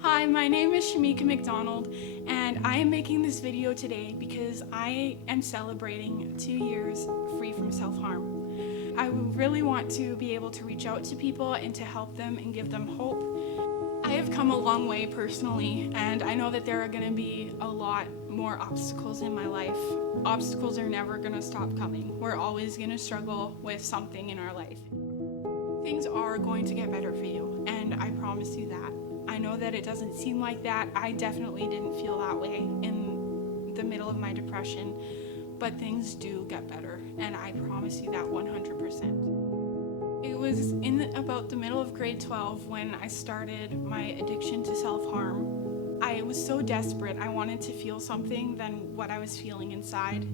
Hi, my name is Shameeka McDonald, and I am making this video today because I am celebrating 2 years free from self-harm. I really want to be able to reach out to people and to help them and give them hope. I have come a long way personally, and I know that there are going to be a lot more obstacles in my life. Obstacles are never going to stop coming. We're always going to struggle with something in our life. Things are going to get better for you, and I promise you that. I know that it doesn't seem like that. I definitely didn't feel that way in the middle of my depression, but things do get better, and I promise you that 100%. It was in about the middle of grade 12 when I started my addiction to self-harm. I was so desperate. I wanted to feel something than what I was feeling inside,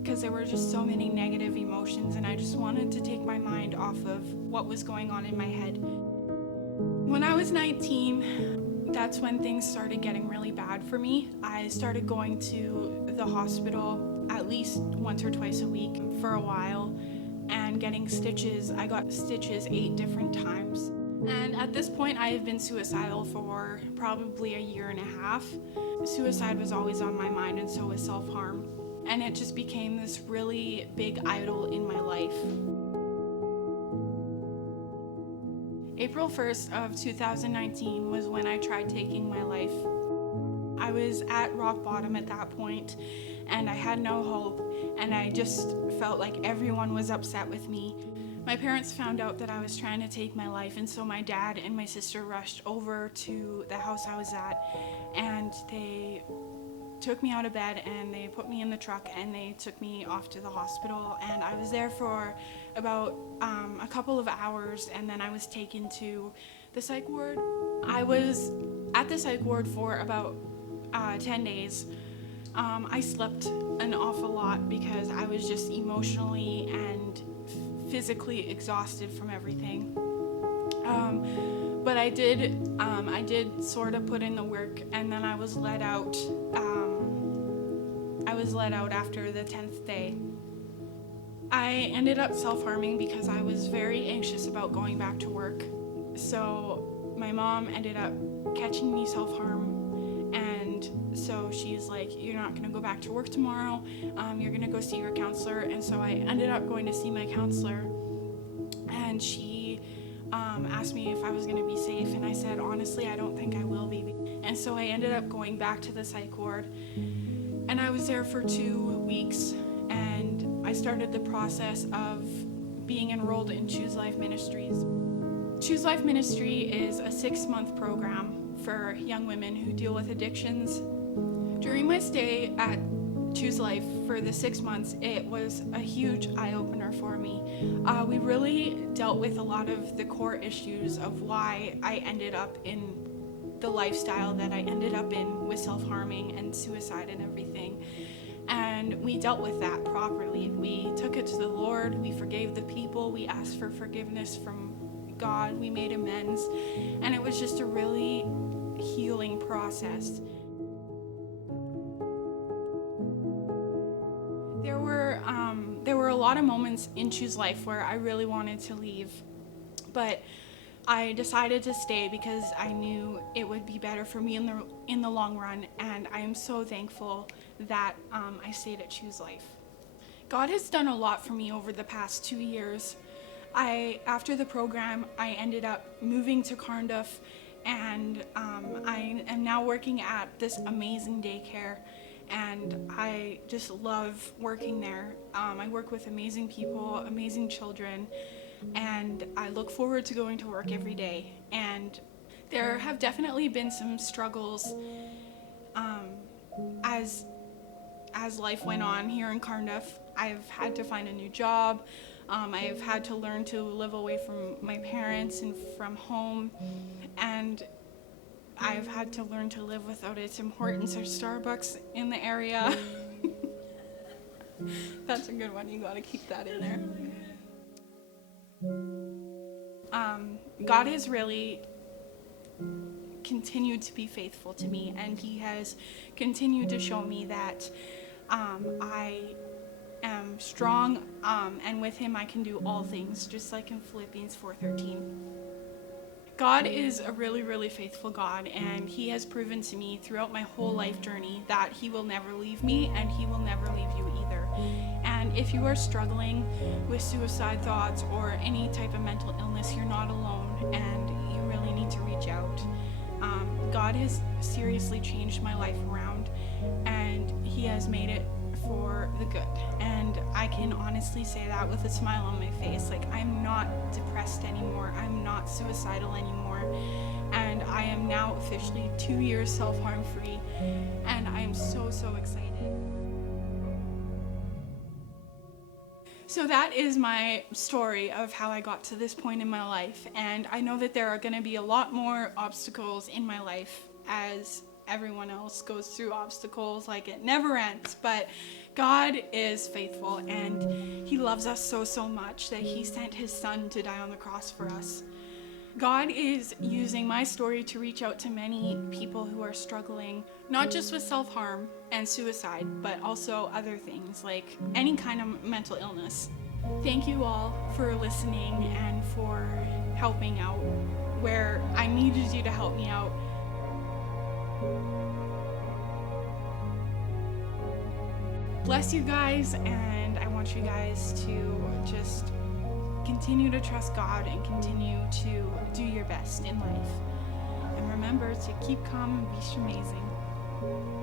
because there were just so many negative emotions, and I just wanted to take my mind off of what was going on in my head. When I was 19, that's when things started getting really bad for me. I started going to the hospital at least once or twice a week for a while and getting stitches. I got stitches 8 different times. And at this point, I have been suicidal for probably a year and a half. Suicide was always on my mind, and so was self-harm. And it just became this really big idol in my life. April 1st of 2019 was when I tried taking my life. I was at rock bottom at that point, and I had no hope, and I just felt like everyone was upset with me. My parents found out that I was trying to take my life, and so my dad and my sister rushed over to the house I was at, and they took me out of bed and they put me in the truck and they took me off to the hospital, and I was there for about a couple of hours, and then I was taken to the psych ward. I was at the psych ward for about 10 days. I slept an awful lot because I was just emotionally and physically exhausted from everything. But I did sort of put in the work, and then I was let out. I was let out after the 10th day. I ended up self-harming because I was very anxious about going back to work. So my mom ended up catching me self-harm, and so she's like, "You're not gonna go back to work tomorrow, you're gonna go see your counselor." And so I ended up going to see my counselor, and she asked me if I was gonna be safe, and I said, honestly, I don't think I will be. And so I ended up going back to the psych ward, and I was there for 2 weeks, and I started the process of being enrolled in Choose Life Ministries. Choose Life Ministry is a 6-month program for young women who deal with addictions. During my stay at Choose Life for the 6 months, it was a huge eye-opener for me. We really dealt with a lot of the core issues of why I ended up in the lifestyle that I ended up in with self-harming and suicide and everything. And we dealt with that properly. We took it to the Lord, we forgave the people, we asked for forgiveness from God, we made amends, and it was just a really healing process. There were a lot of moments in Choose Life where I really wanted to leave, but I decided to stay because I knew it would be better for me in the long run, and I am so thankful that I stayed at Choose Life. God has done a lot for me over the past 2 years. After the program, I ended up moving to Cardiff, and I am now working at this amazing daycare, and I just love working there. I work with amazing people, amazing children, and I look forward to going to work every day. And there have definitely been some struggles as life went on here in Cardiff. I've had to find a new job. I have had to learn to live away from my parents and from home, and I've had to learn to live without its importance or Starbucks in the area. That's a good one, you gotta keep that in there. God has really continued to be faithful to me, and He has continued to show me that I am strong, and with Him I can do all things, just like in Philippians 4:13. God is a really, really faithful God, and He has proven to me throughout my whole life journey that He will never leave me and He will never leave you either. And if you are struggling with suicide thoughts or any type of mental illness, you're not alone, and you really need to reach out. God has seriously changed my life around, and He has made it for the good. And I can honestly say that with a smile on my face. Like, I'm not depressed anymore. I'm not suicidal anymore. And I am now officially 2 years self-harm free. And I am so, so excited. So that is my story of how I got to this point in my life. And I know that there are going to be a lot more obstacles in my life, as everyone else goes through obstacles. Like, it never ends. But God is faithful, and He loves us so, so much that He sent His Son to die on the cross for us. God is using my story to reach out to many people who are struggling, not just with self-harm and suicide, but also other things like any kind of mental illness. Thank you all for listening and for helping out where I needed you to help me out. Bless you guys, and I want you guys to just continue to trust God and continue to do your best in life. And remember to keep calm and be amazing.